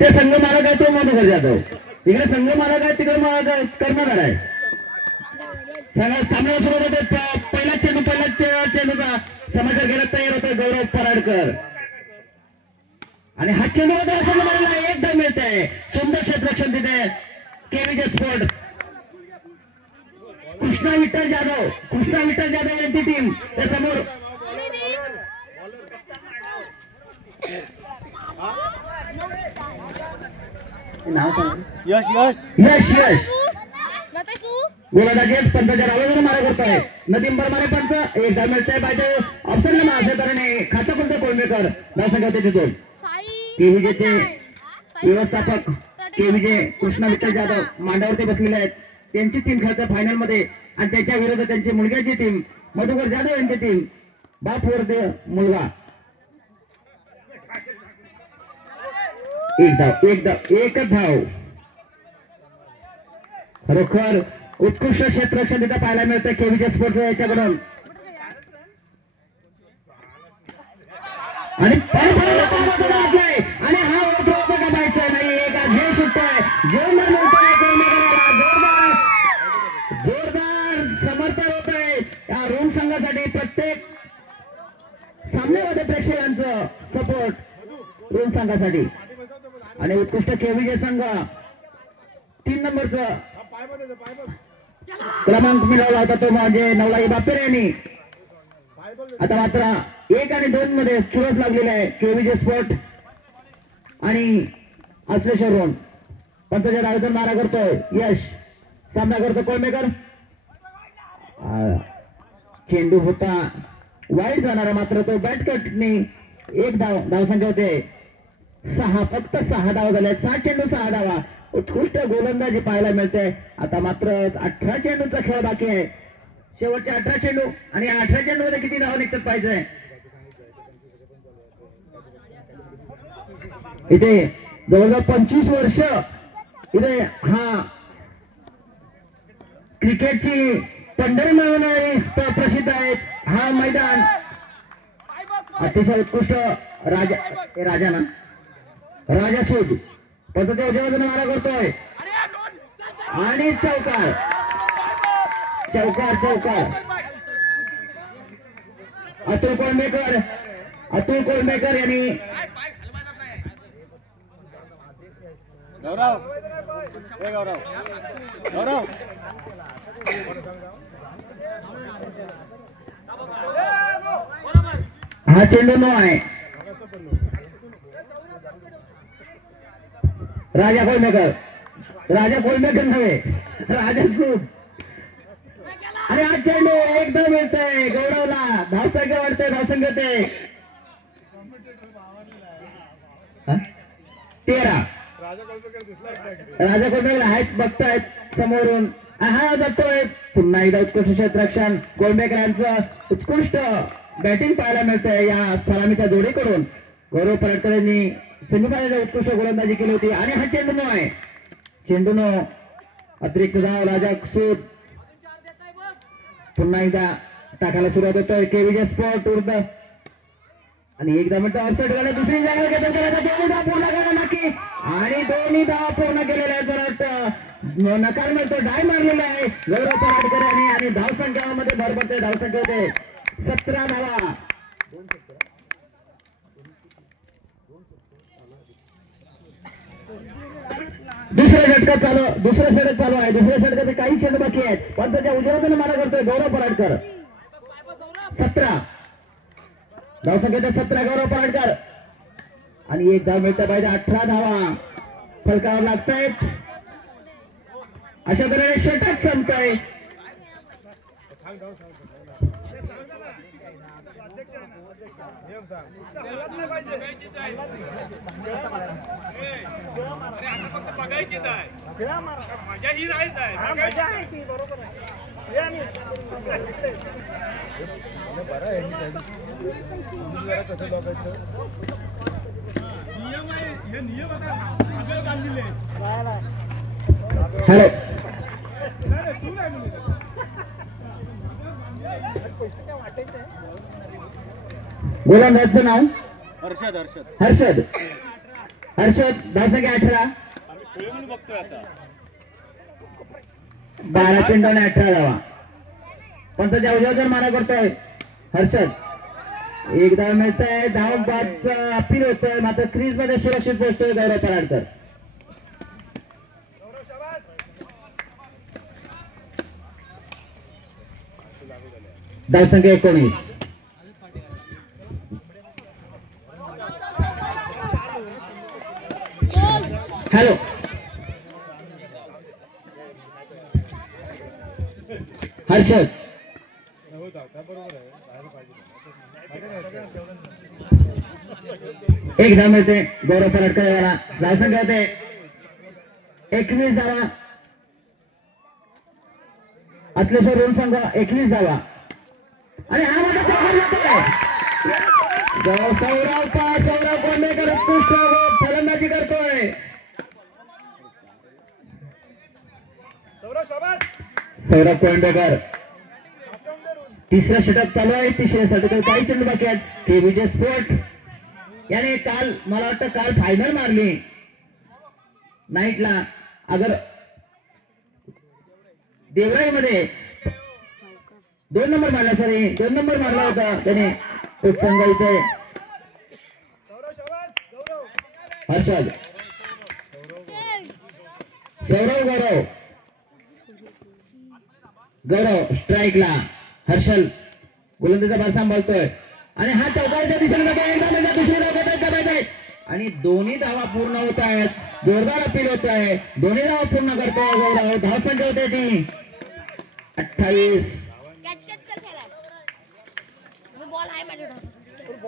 ते संघ मालक आहे तो मधुकर जाधव, इकडे संघ मालक आहे तिकडे कर्णधार आहे. सामना सुरू होते. पहिला चेंडूचा समाचार घ्यायला तयार होते गौरव पराडकर आणि हा चेंडू एक धाव मिळते. सुंदर क्षेत्ररक्षण तिथे केवीजे स्पोर्ट. कृष्णा विठ्ठल जाधव यांची टीम त्या समोर. यश गोलंदाजीस पंचाच्या रावळीवर मारा करतोय नदीम बरमारे पंच. एक धाव मिळतंय बाजू ऑप्शन मासेकरणे खातं कोणतं कोळमेकर धावसंख्या होते तिथून. केवीजेचे व्यवस्थापक केवीजे कृष्णा विठ्ठल जाधव मांडावरती बसलेले आहेत. त्यांची टीम खेळते फायनल मध्ये आणि त्याच्या विरोधात त्यांची मुलग्याची टीम मधुकर जाधव यांची टीम. बाप वरदे मुलगा. एकच धाव. खरोखर उत्कृष्ट क्षेत्ररक्षण तिथं पाहायला मिळतं केवीजे स्पोर्ट याच्याकडून. आणि हा गमायचा नाही. एक अध्यय सुटतोय जोरदार समर्थन होत आहे या रोम संघासाठी. प्रत्येक सामन्यामध्ये प्रेक्षकांचं सपोर्ट रोम संघासाठी. आणि उत्कृष्ट केवीजे संघ 3 नंबरचं क्रमांक मिळवला होता तो म्हणजे नवलाई बापेरे यांनी. आता मात्र 1 आणि 2 मध्ये चुरस लागलेला आहे केवीजे स्पोर्ट आणि अस्लेश्वर रोड. पंचाच्या डावीतून मारा करतोय यश. सामना करतो कोळमेकर. चेंडू होता वाईट जाणारा मात्र तो बॅट कटने एक धावसंख्या होते 6. फक्त 6 धावा झाल्या. 6 चेंडू 6 धावा. उत्कृष्ट गोलंदाजी पाहायला मिळते. आता मात्र 18 चेंडूचा खेळ बाकी आहे. शेवटचे 18 चेंडू आणि 18 चेंडू मध्ये किती धावा निघतात पाहिजे. इथे जवळजवळ 25 वर्ष इथे हा क्रिकेटची पंढरी मिळवणारी प्रसिद्ध आहे. हा मैदान अतिशय उत्कृष्ट राजा सूद पद्धतीच्या उजव्या मारा करतोय आणि चौकार. अतुल कोळमेकर यांनी हा चेंडू नो आहे. राजा कोळमेकर नव्हे राजा सूद. आणि हा चेंडू एकदम मिळतोय गौरवला. धावसंख्या वाढते. धावसंख्या ते 13. राजा कोळमेकर आहेत बघतायत समोरून. हा जातोय पुन्हा एकदा उत्कृष्ट क्षेत्ररक्षण कोळमेकरांचं उत्कृष्ट बॅटिंग पाहायला मिळतंय या सलामीच्या जोडीकडून. गौरव पराडकर यांनी सेमीफायनलला उत्कृष्ट गोलंदाजी केली होती. आणि हा चेंडू आहे. चेंडूनो अतिरिक्त धाव राजा सूद. पुन्हा एकदा टाकायला सुरुवात होतोय केवीजे स्पोर्ट विरुद्ध. आणि एकदा म्हणतो ऑफसाईड गाड्या दुसरी जागा घेतलं करायचा. दोन्ही धाव पूर्ण करा नक्की. आणि दोन्ही धाव पूर्ण केलेल्या आहेत. परत नकार मिळतो. डाय मारलेला आहे गौरव पराडकर यांनी. आणि धावसंख्यामध्ये भर पडते. धावसंख्या होते 17 धावा. दुसऱ्या षटक चालू आहे. दुसऱ्या षटकाचे काही चेंडू बाकी आहेत. पण त्याच्या उजव्यातून मारा करतोय गौरव पराडकर. 17 धावसंख्येच्या 17 गौरव पराडकर. आणि एक धाव मिळते पाहिजे. 18 धावा फलकावर लागतायत. अशा तऱ्हेने षटक संपतोय. मजा ही राहीच आहे. गोलंदाजाचं नाव हर्षद. हर्षद धावसंख्या 18. बघतोय आता 12 चेंडूने 18 धावा. पण त्याच्या उजव्यावर मारा करतोय हर्षद. एक धाव मिळत आहे. धाव बादचा अपील होतोय मात्र क्रीज मध्ये सुरक्षित पोहोचतोय गौरव पराडकर. धावसंख्या 19. हॅलो हर्षद एक धाव मिळते गौरव पराडकर याला. धावसंख्या होते 21 धावा. अतलेश्वर ऋण संघ 21 धावा. आणि हा मोठा चौकार येतोय. सौरव कोंडेकर उत्कृष्ट फलंदाजी करतोय. सौरभ कोंडेकर तिसरा षटक चालू आहे. तिसऱ्या षटक काही चेंडू बाकी आहेत. केबीजे स्पोर्ट याने काल मला वाटतं काल फायनल मारली नाईटला. अगर देवराई मध्ये 2 नंबर मारला. सॉरी 2 नंबर मारला होता त्याने. तो संघ इथे हर्षद सौरव गौरव स्ट्राईकला. हर्षल गोलंदाजा बार सांभाळतोय आणि हा चौकाच्या दिशेने जातोय. दुसरी धाव घेतोय आणि दोन्ही धावा पूर्ण होत आहेत. जोरदार अपील होत आहे. दोन्ही धावा पूर्ण करतोय गौरव. धावसंख्या होते ती 28.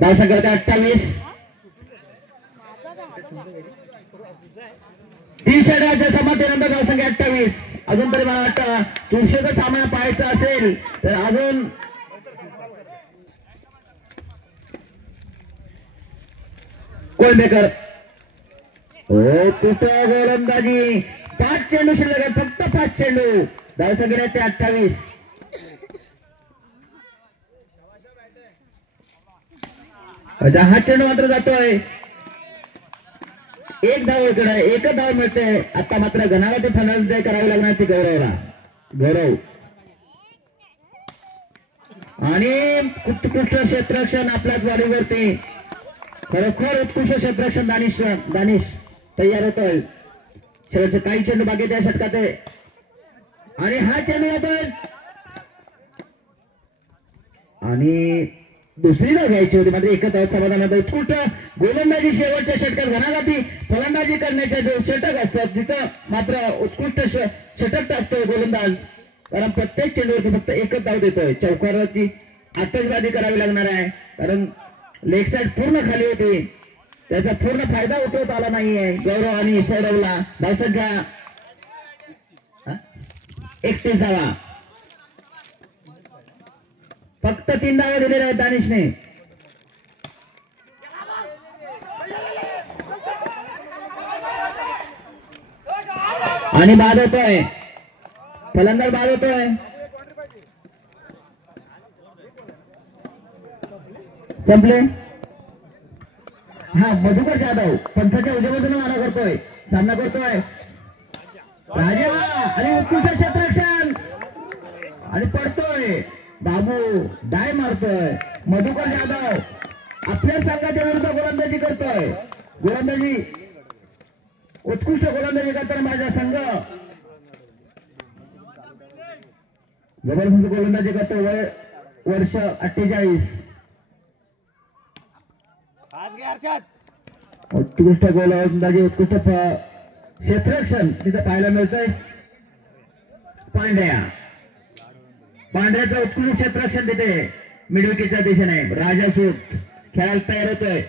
धावसंख्या होते 28. 3 षटकाच्या समाप्तीनंतर धावसंख्या 28. अजून तरी मला वाटतं चुरशीचा सामना पाहायचा असेल तर अजून कोंडेकर हो तुटं गोलंदाजी. 5 चेंडू शिल्लक आहे. फक्त 5 चेंडू. धावसंख्या ते 28. हा चेंडू मात्र जातोय. एक धाव इकडे. एकच धाव मिळते. आता मात्र घनाघाती फलंदाजी करावी लागणार ती गौरव आणि उत्कृष्ट क्षेत्ररक्षण आपल्याच वाढीवरती. खरोखर उत्कृष्ट क्षेत्ररक्षण दानिश तयार होतोय. शेवटचे काही चेंडू बाकी त्या षटकात आहे आणि हा चेंडू होतोय आणि दुसरी धाव घ्यायची होती मात्र एकच धाव समाधान. उत्कृष्ट गोलंदाजी शेवटच्या षटकात घनाघाती फलंदाजी करण्याचे जे षटक असतात तिथं मात्र उत्कृष्ट षटक टाकतोय गोलंदाज. कारण प्रत्येक चेंडूवरती फक्त एकच धाव देतोय. चौकाराची आतषबाजी करावी लागणार आहे कारण लेग साईड पूर्ण खाली होती. त्याचा पूर्ण फायदा उठवता आला नाहीये गौरव आणि सौरवला. धावसंख्या 31 धावा. फक्त 3 धावा दिलेल्या आहेत दानिशने. आणि बाद होतोय. फलंदाज बाद होतोय. संपले. हा मधुकर जाधव पंचाच्या उजव्या बाजूने मारा करतोय. सामना करतोय राजा आणि उत्कृष्ट क्षेत्ररक्षण आणि पडतोय. बाबू डाय मारतोय. मधुकर जाधव आपल्या संघाच्या विरुद्ध गोलंदाजी करतोय. गोलंदाजी उत्कृष्ट गोलंदाजी करताना माझा संघ जबरदस्त गोलंदाजी करतो. वर्ष 48. उत्कृष्ट गोलंदाजी उत्कृष्ट क्षेत्ररक्षण तिथं पाहायला मिळतंय. पांढऱ्याचं उत्कृष्ट क्षेत्ररक्षण तिथे मिडविकेटच्या दिशेने. राजा सूट खेळायला तयार होतोय.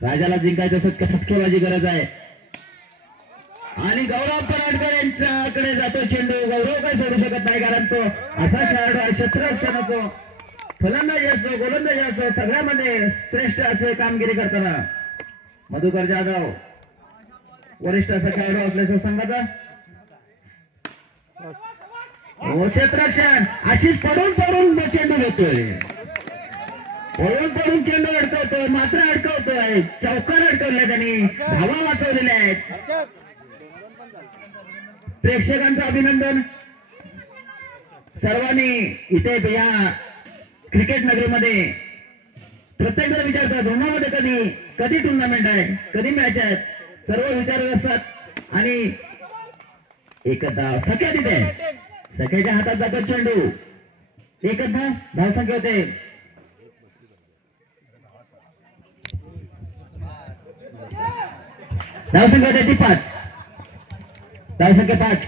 राजाला जिंकायचं असं फटकेबाजी गरज आहे आणि गौरव पराडकर यांच्याकडे जातो चेंडू. गौरव काही सोडू शकत नाही कारण तो असा खेळाडू आहे. क्षेत्ररक्षण असो फलंदाजी असो गोलंदाजी असो सगळ्यामध्ये श्रेष्ठ असे कामगिरी करताना मधुकर जाधव वरिष्ठ असा खेळाडू असल्याचं संघाचा क्षेत्ररक्षण अशीच पडून चेंडू घेतोय. वळून पडून चेंडू अडकवतोय, मात्र अडकवतोय, चौकार अडकवल्या त्यांनी, धावा वाचवलेल्या आहेत. प्रेक्षकांचं अभिनंदन. सर्वांनी इथे या क्रिकेट नगरीमध्ये प्रत्येक जण विचारतात ऋणामध्ये कधी टुर्नामेंट आहे, कधी मॅच आहेत, सर्व विचारत असतात. आणि एकच धाव सख्या तिथे, सख्याच्या हातात जातो चेंडू, एकच धावसंख्या होते. धावसंख्या होते ती 5, धावसंख्या 5.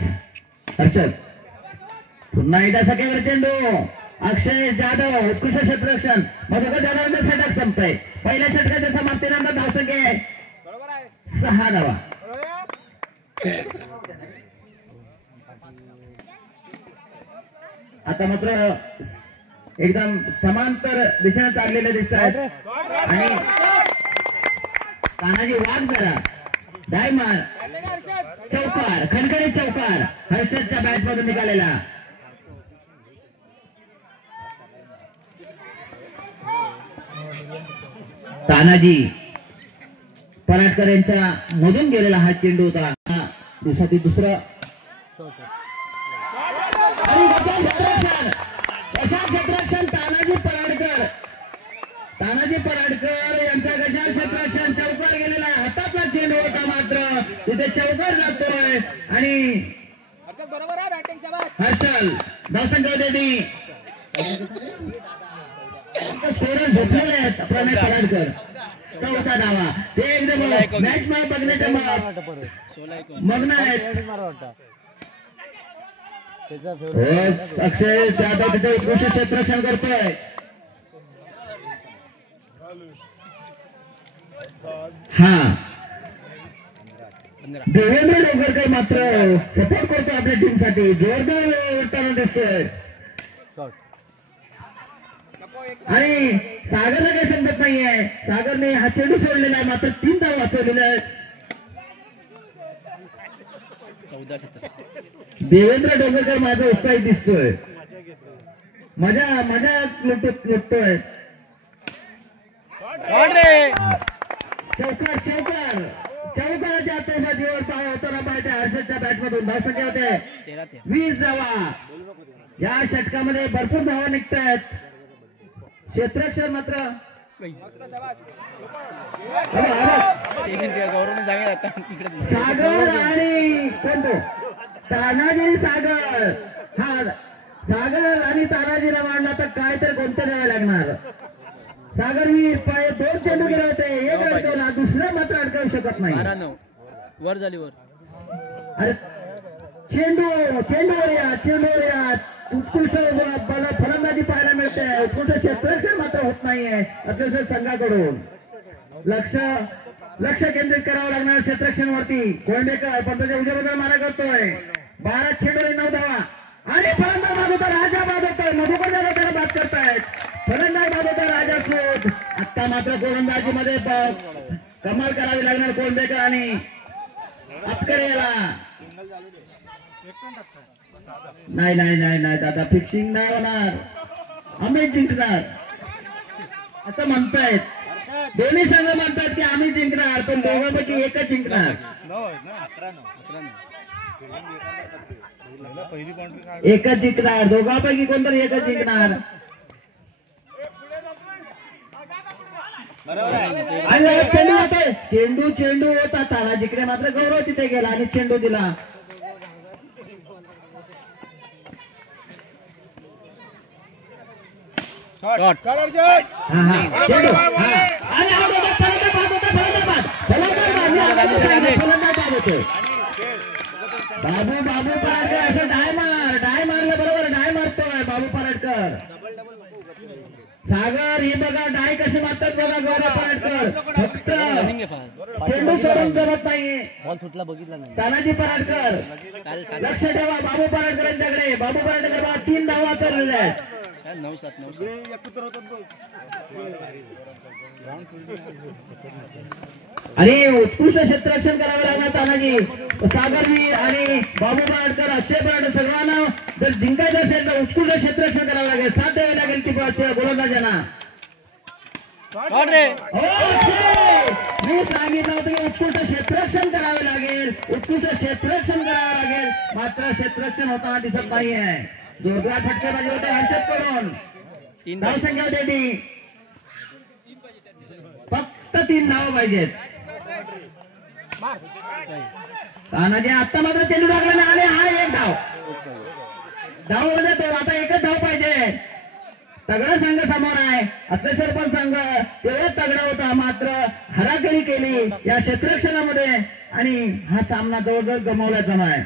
हर्षद पुन्हा एकदा सख्यावर चेंडू, अक्षय जाधव उत्कृष्ट क्षेत्ररक्षण, मधुकर जाधव षटक संपतंय. पहिल्या षटकाच्या समाप्तीनंतर धावसंख्या आहे 6 धावा. आता मात्र एकदम समांतर दिशेने चाललेले दिसत आहेत. आणि तानाजी वाघ जरा डायमार, चौकार, खणखणीत चौकार हर्षदच्या बॅट मधून निघालेला. तानाजी पराडकर यांच्या मधून गेलेला हा चेंडू होता. दिवसातील दुसरं आणि क्षेत्ररक्षण तानाजी पराडकर यांचा गजाल क्षेत्ररक्षण, चौकार गेलेला, हातातला चेंडू होता, मात्र तिथे चौकार जातोय. आणि हर्षल धावसंख्या देवी स्कोरर झोपलेले आहेत. प्रणय पराडकर 4था धावा. ते एकदम मॅच मध्ये बघण्याच्या मग्न आहेत. अक्षय जाधव तिथे उत्कृष्ट क्षेत्ररक्षण करतोय. हा देवेंद्र डोंगरकर मात्र सपोर्ट करतो आपल्या टीम साठी, जोरदार वर्तवणूक दिसतोय. आणि सागरला काही समजत नाहीये, सागरने हा चेंडू सोडलेला आहे, मात्र 3 धावा वाचवलेल्या आहेत. देवेंद्र डोंगरकर माझा उत्साही दिसतोय, मजा लुटतोय. चौकाराच्या आतोबाजीवर होताना पाहिजे हर्षदच्या बॅटमधून. धावसंख्या होते 20 धावा. या षटकामध्ये भरपूर धावा निघत आहेत. क्षेत्ररक्षण मात्र सागर आणि कोणतो तानाजी सागर. हा सागर आणि तानाजीला मांडला तर काय तर कोणत्या द्यावे लागणार. सागर मी 2 चेंडू गेले होते, एक अडकवला, दुसरा मात्र अडकवू शकत नाही. वर झाली वर. अरे चेंडूवर या उत्कृष्ट फलंदाजी पाहायला मिळते. उत्कृष्ट क्षेत्ररक्षण मात्र होत नाहीये आपल्या संघाकडून. लक्ष केंद्रित करावं लागणार क्षेत्ररक्षणावरती. कोयंबेकर पंताच्या उजव्या बाजूला मारा करतोय. 12 चेंडू 9 धावा. आणि फलंदाज बाजूचा राजा बाद होतोय. मधुकर जाधव त्याला बाद करतायत. फलंदाज बाद होता राजा सूद. आता मात्र गोलंदाजीमध्ये कमाल करावी लागणार कोयंबेकर आणि अपकरे याला. नाही दादा, फिक्सिंग नाही होणार, आम्ही जिंकणार असं म्हणतायत. दोन्ही संघ म्हणतात की आम्ही जिंकणार, पण दोघांपैकी एकच जिंकणार. एकच जिंकणार, दोघांपैकी कोणतरी एकच जिंकणार. चेंडू होता तारा जिकडे, मात्र गौरव तिथे गेला आणि चेंडू दिला. बाबू पराडकर असं डाय मारलं, बरोबर डाय मारतोय बाबू पराडकर. सागर ही बघा डाय कशी मारतात बघा गौरव पराडकर. फक्त चेंडू सोडून जमत नाहीये. बॉल फुटला बघितला नाही. तानाजी पराडकर लक्ष ठेवा बाबू पराडकर यांच्याकडे. बाबू पराडकर 3 धावा चाललेल्या आहेत. 9-7 आणि उत्कृष्ट क्षेत्ररक्षण करावे लागणार तानाजी, सागरवीर आणि बाबू पराडकर, अक्षय पराडकर सर्वांना जर जिंकायचं असेल तर उत्कृष्ट क्षेत्ररक्षण करावं लागेल. साथ द्यावी लागेल ती गोलंदाजांना. काढ रे. मी सांगितलं होतं की उत्कृष्ट क्षेत्ररक्षण करावे लागेल, उत्कृष्ट क्षेत्ररक्षण करावे लागेल, मात्र क्षेत्ररक्षण होताना दिसत नाहीये. जोरदार फटकेबाजी होते हर्षद करून. धाव संख्या होते ती फक्त 3 धाव पाहिजेत. तानाजी आता मात्र चेंडू टाकला नाही आले. हा एक धाव मध्ये तो आता एकच धाव पाहिजे. तगडा संघ समोर आहे. अत्याशर पण संघ तेवढा तगडा होता, मात्र हरागरी केली या क्षेत्ररक्षणामध्ये आणि हा सामना जवळजवळ गमावल्याचा नाही.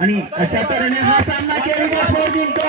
आणि अशा तऱ्हेने हा सामना केली जिंकतो.